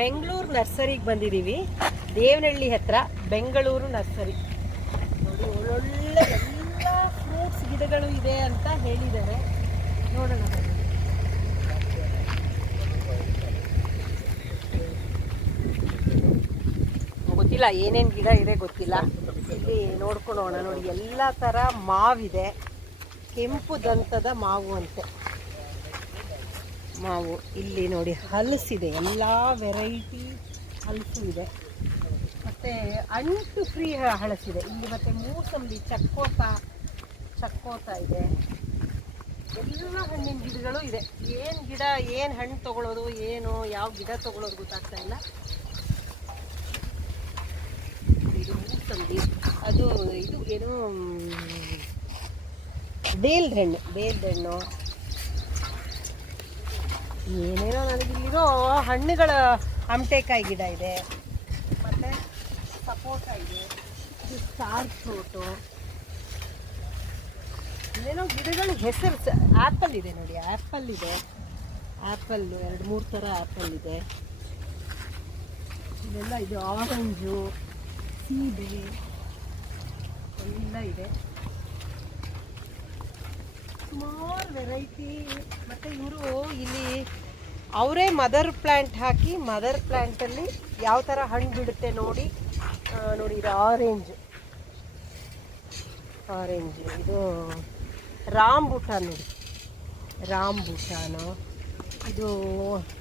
ಬೆಂಗಳೂರು ನರ್ಸರಿಗೆ ಬಂದಿದ್ದೀವಿ. ದೇವನಹಳ್ಳಿ ಹತ್ರ ಬೆಂಗಳೂರು ನರ್ಸರಿ. ನೋಡಿ ಒಳ್ಳೊಳ್ಳೆ ಎಲ್ಲ ಫ್ರೂಟ್ಸ್ ಗಿಡಗಳು ಇದೆ ಅಂತ ಹೇಳಿದ್ದಾರೆ. ನೋಡೋಣ ಗೊತ್ತಿಲ್ಲ ಏನೇನು ಗಿಡ ಇದೆ ಗೊತ್ತಿಲ್ಲ. ಇಲ್ಲಿ ನೋಡ್ಕೊಂಡು ಹೋಗೋಣ. ನೋಡಿ ಎಲ್ಲ ಥರ ಮಾವಿದೆ. ಕೆಂಪು ದಂತದ ಮಾವು ಅಂತೆ ಮಾವು. ಇಲ್ಲಿ ನೋಡಿ ಹಲಸಿದೆ, ಎಲ್ಲ ವೆರೈಟಿ ಹಲಸು ಇದೆ. ಮತ್ತು ಅಂಟು ಫ್ರೀ ಹಲಸಿದೆ ಇಲ್ಲಿ. ಮತ್ತು ಮೂಸಂಬಿ, ಚಕ್ಕೋತ ಇದೆ. ಎಲ್ಲ ಹಣ್ಣಿನ ಗಿಡಗಳು ಇದೆ. ಏನು ಗಿಡ ಏನು ಹಣ್ಣು ತೊಗೊಳೋದು ಏನು ಯಾವ ಗಿಡ ತೊಗೊಳೋದು ಗೊತ್ತಾಗ್ತಾ ಇಲ್ಲ. ಇದು ಮೂಸಂಬಿ, ಅದು ಇದು ಏನು ಬೇಲ್ದ ಹಣ್ಣು ಏನೇನೋ. ನನಗಿಲ್ಲಿರೋ ಹಣ್ಣುಗಳ ಆಮಟೆಕಾಯಿ ಗಿಡ ಇದೆ, ಮತ್ತು ಸಪೋಟ ಇದೆ, ಇದು ಸ್ಟಾರ್ ಫ್ರೂಟು, ಏನೇನೋ ಗಿಡಗಳ ಹೆಸರು. ಆ್ಯಪಲ್ ಇದೆ ನೋಡಿ, ಆ್ಯಪಲ್ ಇದೆ. ಆ್ಯಪಲ್ಲು 2-3 ಥರ ಆ್ಯಪಲ್ ಇದೆ. ಇದೆಲ್ಲ ಇದು ಆರೆಂಜು, ಸೀಬೆ ಎಲ್ಲ ಇದೆ. ಸುಮಾರು ವೆರೈಟಿ. ಮತ್ತು ಇವರು ಇಲ್ಲಿ ಅವರೇ ಮದರ್ ಪ್ಲ್ಯಾಂಟ್ ಹಾಕಿ, ಮದರ್ ಪ್ಲ್ಯಾಂಟಲ್ಲಿ ಯಾವ ಥರ ಹಣ್ಣು ಬಿಡುತ್ತೆ ನೋಡಿ. ಇದು ಆರೆಂಜು, ಇದು ರಾಂಬುಟಾನ್ ನೋಡಿ, ರಾಂಬುಟಾನು. ಇದು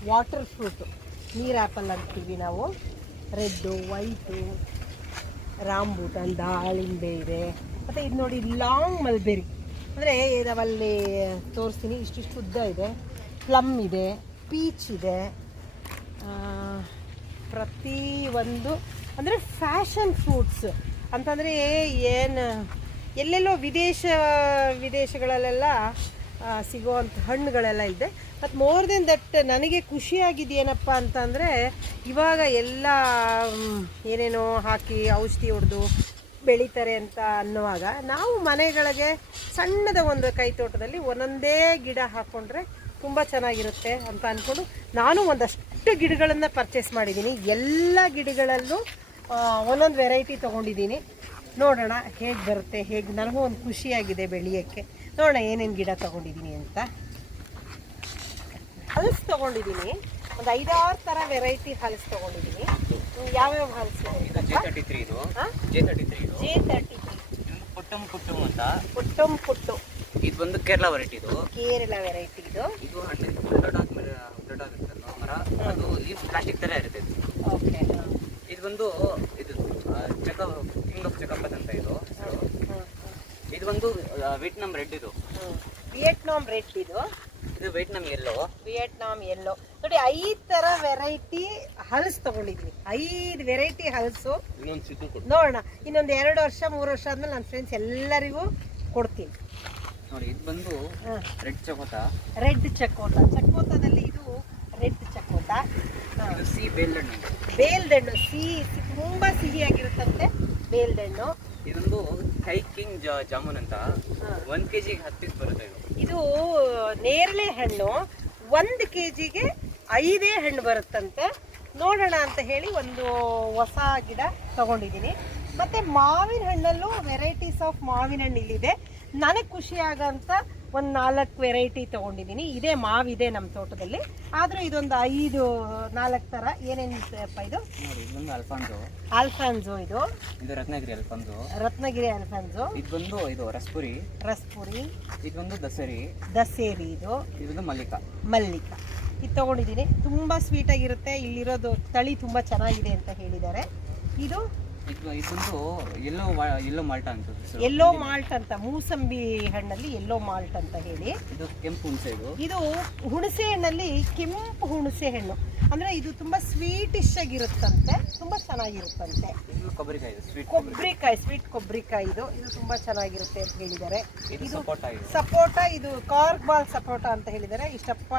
ವಾಟರ್ ಫ್ರೂಟು, ನೀರು ಆ್ಯಪಲ್ ಅಂತೀವಿ ನಾವು. ರೆಡ್ಡು, ವೈಟು, ರಾಂಬುಟಾನ್, ದಾಳಿಂಬೆ ಇದೆ. ಮತ್ತು ಇದು ನೋಡಿ ಲಾಂಗ್ ಮಲ್ಬೆರಿ, ಅಂದರೆ ನಾವಲ್ಲಿ ತೋರಿಸ್ತೀನಿ. ಇಷ್ಟಿಷ್ಟು ಉದ್ದ ಇದೆ. ಪ್ಲಮ್ ಇದೆ, ಪೀಚ್ ಇದೆ. ಪ್ರತಿಯೊಂದು ಅಂದರೆ ಫ್ಯಾಷನ್ ಫ್ರೂಟ್ಸ್ ಅಂತಂದರೆ ಏನು ಎಲ್ಲೆಲ್ಲೋ ವಿದೇಶಗಳಲ್ಲೆಲ್ಲ ಸಿಗೋವಂಥ ಹಣ್ಣುಗಳೆಲ್ಲ ಇದೆ. ಮತ್ತು ಮೋರ್ ದೆನ್ ದಟ್ ನನಗೆ ಖುಷಿಯಾಗಿದೆಯೇನಪ್ಪ ಅಂತಂದರೆ, ಇವಾಗ ಎಲ್ಲ ಏನೇನೋ ಹಾಕಿ ಔಷಧಿ ಹೊಡೆದು ಬೆಳೀತಾರೆ ಅಂತ ಅನ್ನುವಾಗ, ನಾವು ಮನೆಗಳಿಗೆ ಸಣ್ಣದ ಒಂದು ಕೈತೋಟದಲ್ಲಿ ಒಂದೊಂದೇ ಗಿಡ ಹಾಕ್ಕೊಂಡ್ರೆ ತುಂಬ ಚೆನ್ನಾಗಿರುತ್ತೆ ಅಂತ ಅಂದ್ಕೊಂಡು ನಾನು ಒಂದಷ್ಟು ಗಿಡಗಳನ್ನು ಪರ್ಚೇಸ್ ಮಾಡಿದ್ದೀನಿ. ಎಲ್ಲ ಗಿಡಗಳಲ್ಲೂ ಒಂದೊಂದು ವೆರೈಟಿ ತೊಗೊಂಡಿದ್ದೀನಿ. ನೋಡೋಣ ಹೇಗೆ ಬರುತ್ತೆ, ಹೇಗೆ. ನನಗೂ ಒಂದು ಖುಷಿಯಾಗಿದೆ ಬೆಳೆಯೋಕ್ಕೆ. ನೋಡೋಣ ಏನೇನು ಗಿಡ ತೊಗೊಂಡಿದ್ದೀನಿ ಅಂತ. ಹಲಸು ತೊಗೊಂಡಿದ್ದೀನಿ, ಒಂದು 5-6 ಥರ ವೆರೈಟಿ ಹಲಸು ತೊಗೊಂಡಿದ್ದೀನಿ. ಯಾವ್ಯಾವ ಹಲಸು? J33 ಇದು. J33 ಪುಟ್ಟಂ ಅಂತ. ಪುಟ್ಟಂ. ಇದು ಬಂದು ಕೇರಳ ವೆರೈಟಿ ಇದು. ಇದು ಹಣ್ಣು ದೊಡ್ಡದಾಗುತ್ತೆ ಮರ. ಅದು ಲೀಫ್ ಪ್ಲಾಸ್ಟಿಕ್ ತರ ಇರುತ್ತೆ ಇದು. ಓಕೆ. ಇದು ಬಂದು ಇದು ಕಿಂಗ್ ಆಫ್ ಚಕಪತ್ ಅಂತ ಇದು. ಇದು ಬಂದು ವಿಯೆಟ್ನಾಂ ರೆಡ್ ಇದು. ವಿಯೆಟ್ನಾಂ ರೆಡ್ ಇದು ವಿಯೆಟ್ನಾಂ ಎಲ್ಲೋ. ನೋಡಿ 5 ಥರ ವೆರೈಟಿ ಹಲಸು ತಗೊಂಡಿದ್ವಿ. 5 ವೆರೈಟಿ ಹಲಸು. ನೋಡೋಣ ಇನ್ನೊಂದು 2 ವರ್ಷ 3 ವರ್ಷ ಆದ್ಮೇಲೆ ನನ್ನ ಫ್ರೆಂಡ್ಸ್ ಎಲ್ಲರಿಗೂ ಕೊಡ್ತೀನಿ. ನೋಡಿ ಇದು ಬಂದು ರೆಡ್ ಚಕೋತದಲ್ಲಿ ಇದು ರೆಡ್ ಚಕೋತ. ಸಿ ಬೇಲ್ದಣ್ಣು ತುಂಬಾ ಸಿಹಿಯಾಗಿರುತ್ತಂತೆ ಬೇಲ್ದಣ್ಣು. ಇದೊಂದು ಥೈ ಕಿಂಗ್ ಜಾಮೂನ್ ಅಂತ. 1 kg 10 ಬರುತ್ತೆ ಇದು ನೇರಳೆ ಹಣ್ಣು 1 kg 5 ಹಣ್ಣು ಬರುತ್ತಂತೆ. ನೋಡೋಣ ಅಂತ ಹೇಳಿ ಒಂದು ಹೊಸ ಗಿಡ ತಗೊಂಡಿದ್ದೀನಿ. ಮತ್ತು ಮಾವಿನ ಹಣ್ಣಲ್ಲೂ ವೆರೈಟೀಸ್ ಆಫ್ ಮಾವಿನ ಹಣ್ಣು ಇಲ್ಲಿದೆ. ನನಗೆ ಖುಷಿಯಾಗಂತ ಒಂದು 4 ವೆರೈಟಿ ತೊಗೊಂಡಿದ್ದೀನಿ. ಇದೇ ಮಾವಿದೆ ನಮ್ಮ ತೋಟದಲ್ಲಿ, ಆದರೆ ಇದೊಂದು 4 ಥರ. ಏನೇನಿದೆಯಪ್ಪ ಇದು? ಅಲ್ಫಾನ್ಸೋ ಇದು ರತ್ನಗಿರಿ ಅಲ್ಫಾನ್ಸೋ. ಇದು ಬಂದು ಇದು ರಸ್ಪುರಿ. ಇದು ಬಂದು ದಸೇರಿ. ಇದು ಮಲ್ಲಿಕಾ. ಇದು ತೊಗೊಂಡಿದ್ದೀನಿ. ತುಂಬ ಸ್ವೀಟಾಗಿರುತ್ತೆ. ಇಲ್ಲಿರೋದು ತಳಿ ತುಂಬ ಚೆನ್ನಾಗಿದೆ ಅಂತ ಹೇಳಿದ್ದಾರೆ. ಇದು ಯೆಲ್ಲೋ ಮಾಲ್ಟ್ ಅಂತ, ಮೂಸಂಬಿ ಹಣ್ಣಲ್ಲಿ ಯೆಲ್ಲೋ ಮಾಲ್ಟ್ ಅಂತ ಹೇಳಿ. ಇದು ಕೆಂಪು ಹುಣಸೆ. ಇದು ಹುಣಸೆ ಹಣ್ಣಲ್ಲಿ ಕೆಂಪು ಹುಣಸೆ ಹಣ್ಣು. ಅಂದರೆ ಇದು ತುಂಬ ಸ್ವೀಟಿಶ್ ಆಗಿರುತ್ತಂತೆ, ತುಂಬ ಚೆನ್ನಾಗಿರುತ್ತಂತೆ. ಸ್ವೀಟ್ ಕೊಬ್ಬರಿಕಾಯಿ ಇದು ತುಂಬ ಚೆನ್ನಾಗಿರುತ್ತೆ ಅಂತ ಹೇಳಿದ್ದಾರೆ. ಇದು ಸಪೋಟ. ಇದು ಕಾರ್ಕ್ ಬಾಲ್ ಸಪೋಟ ಅಂತ ಹೇಳಿದ್ದಾರೆ. ಇಷ್ಟಪ್ಪ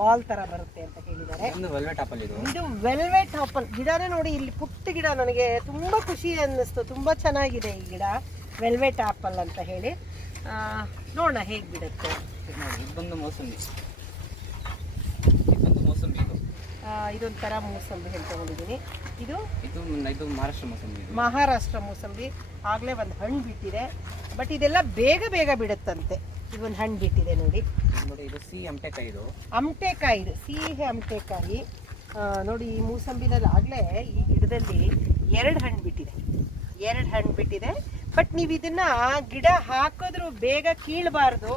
ಬಾಲ್ ಥರ ಬರುತ್ತೆ ಅಂತ ಹೇಳಿದ್ದಾರೆ. ಇದು ವೆಲ್ವೆಟ್ ಆಪಲ್ ಗಿಡನೇ ನೋಡಿ. ಇಲ್ಲಿ ಪುಟ್ಟ ಗಿಡ ನನಗೆ ತುಂಬ ಖುಷಿ ಅನ್ನಿಸ್ತು. ತುಂಬ ಚೆನ್ನಾಗಿದೆ ಈ ಗಿಡ, ವೆಲ್ವೆಟ್ ಆಪಲ್ ಅಂತ ಹೇಳಿ. ನೋಡೋಣ ಹೇಗೆ ಬಿಡುತ್ತೆ. ಇದು ಬಂದು ಮೋಸಂಬಿ. ಇದೊಂಥರ ಮೂಸಂಬಿ ಹಣ್ಣು ತೊಗೊಂಡಿದ್ದೀನಿ. ಇದು ಇದು ಮಹಾರಾಷ್ಟ್ರ ಮೂಸಂಬಿ. ಮಹಾರಾಷ್ಟ್ರ ಮೂಸಂಬಿ ಆಗಲೇ ಒಂದು ಹಣ್ಣು ಬಿಟ್ಟಿದೆ, ಬಟ್ ಇದೆಲ್ಲ ಬೇಗ ಬೇಗ ಬಿಡುತ್ತಂತೆ. ಇದೊಂದು ಹಣ್ಣು ಬಿಟ್ಟಿದೆ ನೋಡಿ. ಇದು ಸಿಹಿ ಅಮಟೆಕಾಯಿ. ಅಮಟೆಕಾಯಿ, ಇದು ಸಿಹಿ ಅಮಟೆಕಾಯಿ. ನೋಡಿ ಈ ಮೂಸಂಬಿನಲ್ಲಿ ಆಗಲೇ ಈ ಗಿಡದಲ್ಲಿ 2 ಹಣ್ಣು ಬಿಟ್ಟಿದೆ. ಬಟ್ ನೀವು ಇದನ್ನು ಗಿಡ ಹಾಕಿದ್ರೂ ಬೇಗ ಕೀಳಬಾರ್ದು.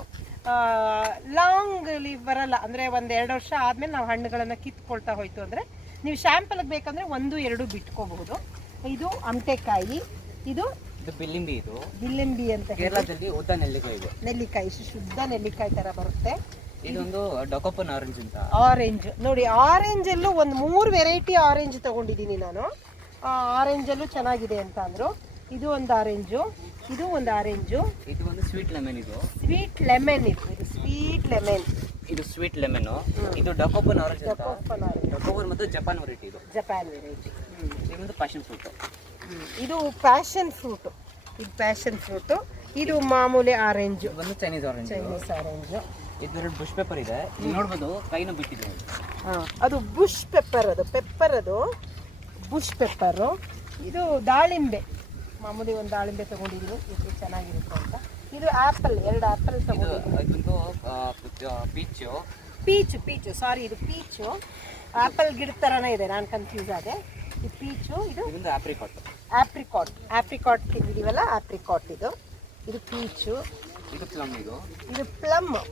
ಲಾಂಗ್ ಲೀವ್ ಬರಲ್ಲ, ಅಂದರೆ 1-2 ವರ್ಷ ಆದಮೇಲೆ ನಾವು ಹಣ್ಣುಗಳನ್ನು ಕಿತ್ಕೊಳ್ತಾ ಹೋಯ್ತು ಅಂದರೆ ನೀವು ಶ್ಯಾಂಪಲ್ಗೆ ಬೇಕಂದರೆ 1-2 ಬಿಟ್ಕೋಬಹುದು. ಇದು ಅಮಟೆಕಾಯಿ, ಇದು ಬಿಲ್ಲಿಂಬಿ. ಬಿಲ್ಲಿಂಬಿ ಅಂತ ಕೇರಳದಲ್ಲಿ ಉದ್ದ ನೆಲ್ಲಿಕಾಯಿ, ಶುದ್ಧ ನೆಲ್ಲಿಕಾಯಿ ಥರ ಬರುತ್ತೆ. ಇದೊಂದು ಡೊಕೊಪನ್ ಆರೆಂಜ್ ಅಂತ. ಆರೆಂಜ್ ನೋಡಿ, ಆರೆಂಜಲ್ಲೂ ಒಂದು 3 ವೆರೈಟಿ ಆರೆಂಜ್ ತಗೊಂಡಿದ್ದೀನಿ ನಾನು. ಆರೆಂಜಲ್ಲೂ ಚೆನ್ನಾಗಿದೆ ಅಂತ ಅಂದರು. ಇದು ಒಂದು ಆರೆಂಜು, ಇದು ಒಂದು ಆರೆಂಜು. ಇದು ಒಂದು ಸ್ವೀಟ್ ಲೆಮನ್. ಇದು ಸ್ವೀಟ್ ಲೆಮನ್. ಇದು ಸ್ವೀಟ್ ಲೆಮನ್. ಇದು ಸ್ವೀಟ್ ಲೆಮನ್. ಇದು ಡೊಕೊಪನ್ ಆರೆಂಜ್. ಡೊಕೊಪನ್ ಮತ್ತು ಜಪಾನ್ ವೆರೈಟಿ. ಇದು ಜಪಾನ್ ವೆರೈಟಿ. ಇದು ಪ್ಯಾಷನ್ ಫ್ರೂಟ್. ಇದು ಪ್ಯಾಷನ್ ಫ್ರೂಟ್. ಇದು ಪ್ಯಾಷನ್ ಫ್ರೂಟ್. ಇದು ಮಾಮೂಲಿ ಆರೆಂಜು. ಒಂದು ಚೈನೀಸ್ ಆರೆಂಜು. ಇದು ಬುಷ್ ಪೆಪ್ಪರ್ ಇದೆ, ನೋಡ್ಬೋದು ಕೈನ ಬಿಟ್ಟಿದೆ. ಅದು ಬುಷ್ ಪೆಪ್ಪರ್. ಅದು ಬುಷ್ ಪೆಪ್ಪರು. ಇದು ದಾಳಿಂಬೆ, ಮಾಮೂಲಿ ಒಂದು ದಾಳಿಂಬೆ ತಗೊಂಡಿದ್ದೀನಿ, ಇದು ಚೆನ್ನಾಗಿರುತ್ತೆ ಅಂತ. ಇದು ಆ್ಯಪಲ್, 2 ಆ್ಯಪಲ್ ತಗೊಂಡಿದ್ದೀನಿ. ಪೀಚು ಸಾರಿ, ಇದು ಪೀಚು. ಆ್ಯಪಲ್ ಗಿಡ ಥರನೇ ಇದೆ, ನಾನು ಕನ್ಫ್ಯೂಸ್ ಆದೆ. ಇದು ಪೀಚು. ಇದು ಆಪ್ರಿಕಾಟ್ ತಿಂದಿದ್ದೀವಲ್ಲ, ಆಪ್ರಿಕಾಟ್. ಇದು ಪೀಚು. ಇದು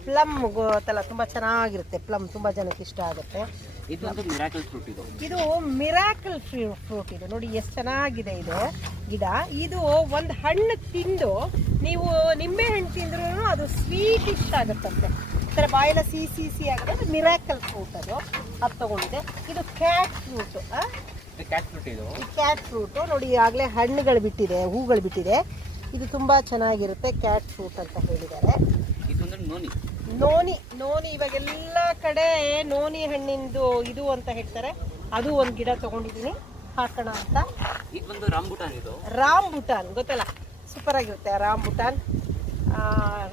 ಪ್ಲಮ್ ಗೊತ್ತಲ್ಲ, ತುಂಬ ಚೆನ್ನಾಗಿರುತ್ತೆ. ಪ್ಲಮ್ ತುಂಬ ಜನಕ್ಕೆ ಇಷ್ಟ ಆಗುತ್ತೆ. ಇದು ಮಿರಾಕಲ್ ಫ್ರೂಟ್. ಇದು ನೋಡಿ ಎಷ್ಟು ಚೆನ್ನಾಗಿದೆ ಇದು ಗಿಡ. ಇದು ಒಂದು ಹಣ್ಣು ತಿಂದು ನೀವು ನಿಂಬೆ ಹಣ್ಣು ತಿಂದ್ರೂ ಅದು ಸ್ವೀಟಿಶ್ ಆಗುತ್ತಂತೆ, ಥರ ಬಾಯೆಲ್ಲ ಸಿಹಿ ಆಗುತ್ತೆ. ಅದು ಮಿರಾಕಲ್ ಫ್ರೂಟ್. ಅದು ತಗೊಂಡಿದೆ. ಇದು ಕ್ಯಾಟ್ ಫ್ರೂಟ್. ಕ್ಯಾಟ್ ಫ್ರೂಟು ನೋಡಿ, ಆಗಲೇ ಹಣ್ಣುಗಳು ಬಿಟ್ಟಿದೆ, ಹೂಗಳು ಬಿಟ್ಟಿದೆ. ಇದು ತುಂಬ ಚೆನ್ನಾಗಿರುತ್ತೆ, ಕ್ಯಾಟ್ ಫ್ರೂಟ್ ಅಂತ ಹೇಳಿದ್ದಾರೆ. ನೋನಿ ಇವಾಗೆಲ್ಲ ಕಡೆ ನೋನಿ ಹಣ್ಣಿಂದು ಇದು ಅಂತ ಹೇಳ್ತಾರೆ. ಅದು ಒಂದು ಗಿಡ ತಗೊಂಡಿದ್ದೀನಿ ಹಾಕೋಣ ಅಂತ. ಇದೊಂದು ರಾಂಬುಟಾನ್ ಗೊತ್ತಲ್ಲ, ಸೂಪರ್ ಆಗಿರುತ್ತೆ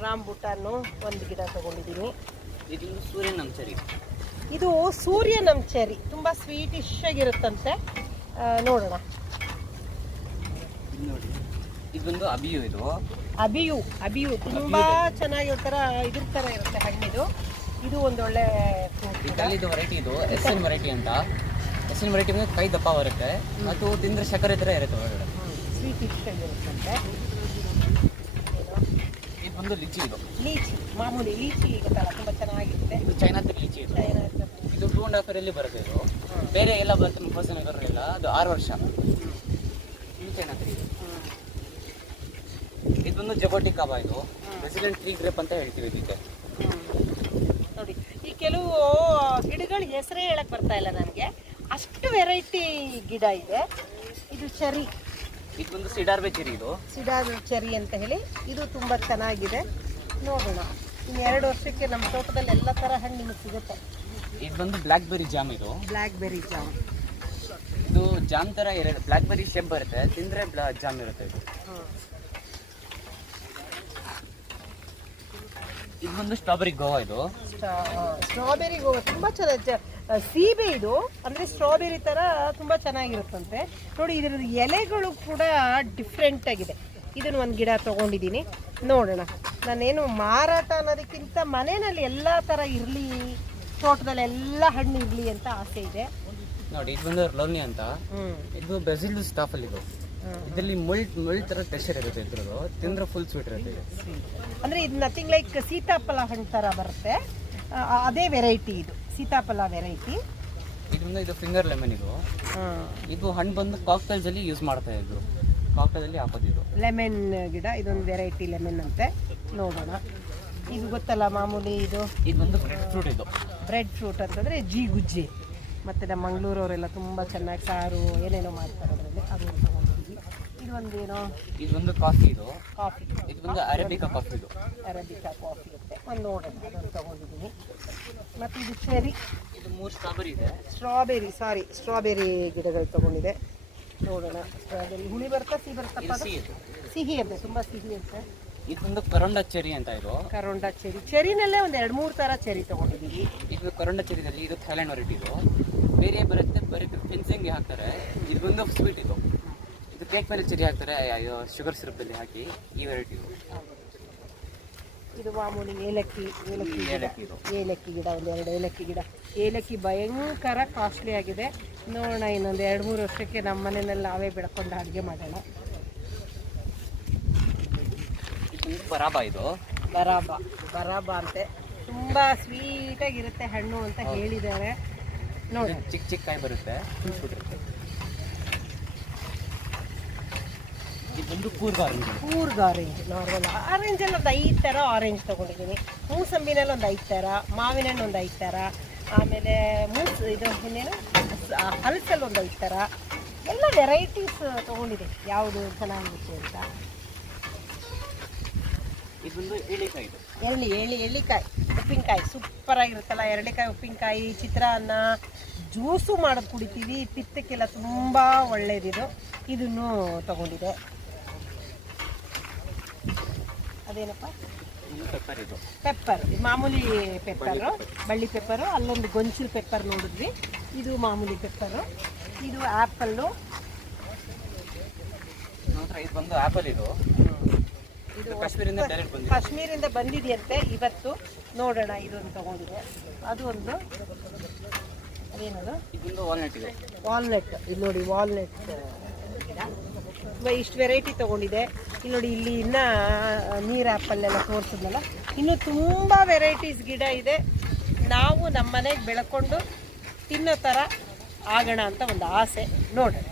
ರಾಂಬುಟಾನು. ಒಂದು ಗಿಡ ತಗೊಂಡಿದ್ದೀನಿ. ಇದು ಸೂರ್ಯನಂಚರಿ, ತುಂಬ ಸ್ವೀಟಿಶ್ ಆಗಿರುತ್ತಂತೆ. ನೋಡೋಣ. ಇದೊಂದು ಅಬಿಯು ತುಂಬಾ ಚೆನ್ನಾಗಿರ್ತಾರ, ಇದ್ರ ತರ ಇರುತ್ತೆ ಹಣ್ಣಿದು. ಇದು ಒಂದೊಳ್ಳೆ ವೆರೈಟಿ. ಇದು ಎಸ್ಎನ್ ವೆರೈಟಿ ಅಂತ. ಎಸ್ಎನ್ ವೆರೈಟಿ ಕೈ ದಪ್ಪ ಬರುತ್ತೆ, ಅದು ತಿಂದ್ರೆ ಸಕ್ಕರೆ ತರ ಇರುತ್ತೆ ಒಳಗಡೆ, ಸ್ವೀಟ್ ಇಷ್ಟ ಆಗಿರುತ್ತಂತೆ. ಇದು ಒಂದು ಲೀಚಿ. ಮಾಮೂಲಿ ಲೀಚಿ ಗೊತ್ತಲ್ಲ, ತುಂಬಾ ಚೆನ್ನಾಗಿರುತ್ತೆ. ಇದು ಚೈನಾದ ಲೀಚಿ. ಇದು 2.5 years ಬರುತ್ತೆ. ಇದು ಬೇರೆ ಎಲ್ಲ ಬರುತ್ತೆ, ಮುಫಾಸನಗರ ಅದು 6 ವರ್ಷ. ಇದು ಚೈನಾದ. ಇದೊಂದು ಜಬೋಟಿ ಕಾಬಾ. ಇದು ರೆಸಿಡೆಂಟ್ ಟ್ರೀ ಗ್ರೇಪ್ ಅಂತ ಹೇಳ್ತೀವಿ ಇದಕ್ಕೆ. ನೋಡಿ, ಈ ಕೆಲವು ಗಿಡಗಳ ಹೆಸರೇ ಹೇಳಕ್ ಬರ್ತಾ ಇಲ್ಲ ನನಗೆ, ಅಷ್ಟು ವೆರೈಟಿ ಗಿಡ ಇದೆ. ಇದು ಚೆರಿ. ಇದೊಂದು ಸಿಡಾರ್ಬೆ ಚೆರಿ. ಸಿಡಾರ್ ಚೆರಿ ಅಂತ ಹೇಳಿ, ಇದು ತುಂಬಾ ಚೆನ್ನಾಗಿದೆ. ನೋಡೋಣ, ಇನ್ನು 2 ವರ್ಷಕ್ಕೆ ನಮ್ಮ ತೋಟದಲ್ಲಿ ಎಲ್ಲ ತರ ಹಣ್ಣು ನಿಮಗೆ ಸಿಗುತ್ತೆ. ಇದೊಂದು ಬ್ಲ್ಯಾಕ್ ಬೆರಿ ಜಾಮ್. ಇದು ಜಾಮ್ ತರ ಬ್ಲ್ಯಾಕ್ ಬೆರಿ ಶೇಪ್ ಬರುತ್ತೆ, ತಿಂದ್ರೆ ಜಾಮ್ ಇರುತ್ತೆ. ಇದು ಒಂದು ಸ್ಟ್ರಾಬೆರಿ ಗೋವಾ. ಸ್ಟ್ರಾಬೆರಿ ಗೋವಾ ತುಂಬಾ ಚೆನ್ನಾಗಿ, ಸೀಬೆ. ಇದು ಅಂದ್ರೆ ಸ್ಟ್ರಾಬೆರಿ ತರ ತುಂಬಾ ಚೆನ್ನಾಗಿರುತ್ತಂತೆ. ನೋಡಿ, ಇದರ ಎಲೆಗಳು ಕೂಡ ಡಿಫ್ರೆಂಟ್ ಆಗಿದೆ. ಇದನ್ನು ಒಂದು ಗಿಡ ತಗೊಂಡಿದ್ದೀನಿ. ನೋಡೋಣ, ನಾನೇನು ಮಾರಾಟ ಅನ್ನೋದಕ್ಕಿಂತ ಮನೆಯಲ್ಲಿ ಎಲ್ಲ ತರ ಇರಲಿ, ತೋಟದಲ್ಲಿ ಎಲ್ಲ ಹಣ್ಣು ಇರಲಿ ಅಂತ ಆಸೆ ಇದೆ. ನೋಡಿ, ಇದೊಂದು ಲೋನಿ ಅಂತ. ಇದು ಬ್ರೆಜಿಲ್ ಸ್ಟಾಫಲ್. ಇದರಲ್ಲಿ ಮುಳ್ಳು ತರ ಟೆಕ್ಸ್ಚರ್ ಇರುತ್ತೆ. ಇದ್ರದ್ದು ತಿಂದ್ರೆ ಫುಲ್ ಸ್ವೀಟ್ ಇರುತ್ತೆ. ಅಂದ್ರೆ ಇದು ನಥಿಂಗ್ ಲೈಕ್ ಸೀತಾಫಲ ಹಣ್ಣು ತರ ಬರುತ್ತೆ, ಅದೇ ವೆರೈಟಿ. ಇದು ಸೀತಾಫಲ ವೆರೈಟಿ. ಇದು ಫಿಂಗರ್ ಲೆಮನ್. ಇದು ಹಣ್ಣು ಬಂದು ಕಾಕ್ಟೈಲ್ಸ್ ಅಲ್ಲಿ ಯೂಸ್ ಮಾಡ್ತಾ ಇದ್ರು, ಕಾಕ್ಟೈಲ್ ಅಲ್ಲಿ ಹಾಕೋದು. ಇದು ಲೆಮನ್ ಗಿಡ. ಇದೊಂದು ವೆರೈಟಿ ಲೆಮನ್ ಅಂತೆ. ನೋಡೋಣ. ಇದು ಗೊತ್ತಲ್ಲ ಮಾಮೂಲಿ, ಇದೊಂದು ಬ್ರೆಡ್ ಫ್ರೂಟ್. ಬ್ರೆಡ್ ಫ್ರೂಟ್ ಅಂತಂದ್ರೆ ಗುಜ್ಜಿ. ಮತ್ತೆ ನಮ್ಮ ಮಂಗಳೂರವರೆಲ್ಲ ತುಂಬಾ ಚೆನ್ನಾಗಿ ಸಾರು ಏನೇನೋ ಮಾಡ್ತಾರೆ ಅದರಲ್ಲಿ. ಅದು ತಗೊಂಡಿದ್ವಿ. ಇದೊಂದು ಕಾಫಿ. ಇದೊಂದು ಅರೇಬಿಕಾ ಕಾಫಿ. ಅರೇಬಿಕಾ ಕಾಫಿ ಇರುತ್ತೆ. ನೋಡೋಣ, ಅದನ್ನು ತಗೊಂಡಿದ್ದೀನಿ. ಮತ್ತು ಇದು ಚೆರಿ. ಇದು 3 ಸ್ಟ್ರಾಬೆರಿ ಇದೆ. ಸ್ಟ್ರಾಬೆರಿ ಗಿಡಗಳು ತಗೊಂಡಿದೆ. ನೋಡೋಣ, ಸ್ಟ್ರಾಬೆರಿ ಹುಳಿ ಬರ್ತಾ ಸಿಹಿ ಬರ್ತಪ್ಪ. ಸಿಹಿ ಅಂತೆ, ತುಂಬ ಸಿಹಿ ಅಂತೆ. ಇದೊಂದು ಕರೋಂಡ ಚೆರಿ ಅಂತ. ಕರೋಂಡ ಚೆರಿನಲ್ಲೇ ಒಂದು 2-3 ಥರ ಚೆರಿ ತಗೊಂಡಿದ್ದೀವಿ. ಇದು ಕರೋಂಡ ಚೆರಿನಲ್ಲಿ ಇದು ಥೈಲ್ಯಾಂಡ್ ವೆರೈಟಿ. ಬೇರೆ ಬರುತ್ತೆ, ಬರೀ ಫೆನ್ಸಿಂಗ್ಗೆ ಹಾಕ್ತಾರೆ. ಇದು ಬಂದು ಸ್ವೀಟ್ ಇದು ಕೇಕ್ ಮೇಲೆ ಚೆರಿ ಹಾಕ್ತಾರೆ, ಶುಗರ್ ಸಿರಪ್ಪಲ್ಲಿ ಹಾಕಿ. ಈ ವೆರೈಟಿ ಇದು ಮಾಮೂಲಿ ಏಲಕ್ಕಿ ಗಿಡ, ಒಂದೆರಡು ಏಲಕ್ಕಿ ಗಿಡ. ಏಲಕ್ಕಿ ಭಯಂಕರ ಕಾಸ್ಟ್ಲಿ ಆಗಿದೆ. ನೋಡೋಣ ಇನ್ನೊಂದು 2-3 ವರ್ಷಕ್ಕೆ ನಮ್ಮ ಮನೆಯಲ್ಲಿ ನಾವೇ ಬೆಳ್ಕೊಂಡು ಅಡುಗೆ ಮಾಡೋಣ. ಬರಾಬ ಇದು ಬರಾಬ ಅಂತೆ, ತುಂಬ ಸ್ವೀಟಾಗಿರುತ್ತೆ ಹಣ್ಣು ಅಂತ ಹೇಳಿದ್ದಾರೆ. ನೋಡಿ ಚಿಕ್ಕ ಚಿಕ್ಕ ಕಾಯಿ ಬರುತ್ತೆ. ಇದೊಂದು ಕೂರ್ಗ್ ಆರೆಂಜ್. ನಾರ್ಮಲ್ ಆರೆಂಜ್ ಎಲ್ಲ ಒಂದು 5 ಥರ ಆರೆಂಜ್ ತೊಗೊಂಡಿದ್ದೀನಿ. ಮೂಸಂಬಿನಲ್ಲಿ ಒಂದು 5 ಥರ, ಮಾವಿನ ಹಣ್ಣು ಒಂದು 5 ಥರ, ಆಮೇಲೆ ಇದು ಇನ್ನೇನು ಹಲಸಲ್ಲಿ ಒಂದು 5 ಥರ, ಎಲ್ಲ ವೆರೈಟೀಸ್ ತೊಗೊಂಡಿದೆ ಯಾವುದು ಚೆನ್ನಾಗಿರುತ್ತೆ ಅಂತ. ಇದೊಂದು ಎಳ್ಳಿಕಾಯಿ, ಎಳ್ಳಿಕಾಯಿ ಉಪ್ಪಿನಕಾಯಿ ಸೂಪರಾಗಿರುತ್ತಲ್ಲ. ಎರಳಿಕಾಯಿ ಉಪ್ಪಿನಕಾಯಿ, ಚಿತ್ರಾನ್ನ, ಜ್ಯೂಸು ಮಾಡೋದು ಕುಡಿತೀವಿ. ಪಿತ್ತಕ್ಕೆಲ್ಲ ತುಂಬ ಒಳ್ಳೆಯದಿದು. ಇದನ್ನು ತೊಗೊಂಡಿದೆ. ಅದೇನಪ್ಪ ಪೆಪ್ಪರ್, ಮಾಮೂಲಿ ಪೆಪ್ಪರು, ಬಳ್ಳಿ ಪೆಪ್ಪರು. ಅಲ್ಲೊಂದು ಗೊಂಚಲು ಪೆಪ್ಪರ್ ನೋಡಿದ್ವಿ. ಇದು ಮಾಮೂಲಿ ಪೆಪ್ಪರು. ಇದು ಆ್ಯಪಲ್ಲು. ಇದು ಬಂದು ಆ್ಯಪಲ್. ಇದು ಕಾಶ್ಮೀರಿಂದ ಬಂದಿದೆಯಂತೆ ಇವತ್ತು. ನೋಡೋಣ. ಇದೊಂದು ತೊಗೊಂಡಿದೆ. ಅದು ಒಂದು ಅದೇನದು ವಾಲ್ನಟ್. ಇದು ನೋಡಿ ವಾಲ್ನಟ್. ಇಷ್ಟು ವೆರೈಟಿ ತೊಗೊಂಡಿದೆ. ಇಲ್ಲಿ ನೋಡಿ, ಇಲ್ಲಿ ಇನ್ನೂ ನೀರು ಆ್ಯಪಲ್ಲೆಲ್ಲ ತೋರಿಸಿದ್ನಲ್ಲ, ಇನ್ನೂ ತುಂಬ ವೆರೈಟೀಸ್ ಗಿಡ ಇದೆ. ನಾವು ನಮ್ಮ ಮನೆಗೆ ಬೆಳ್ಕೊಂಡು ತಿನ್ನೋ ಥರ ಆಗೋಣ ಅಂತ ಒಂದು ಆಸೆ. ನೋಡಿ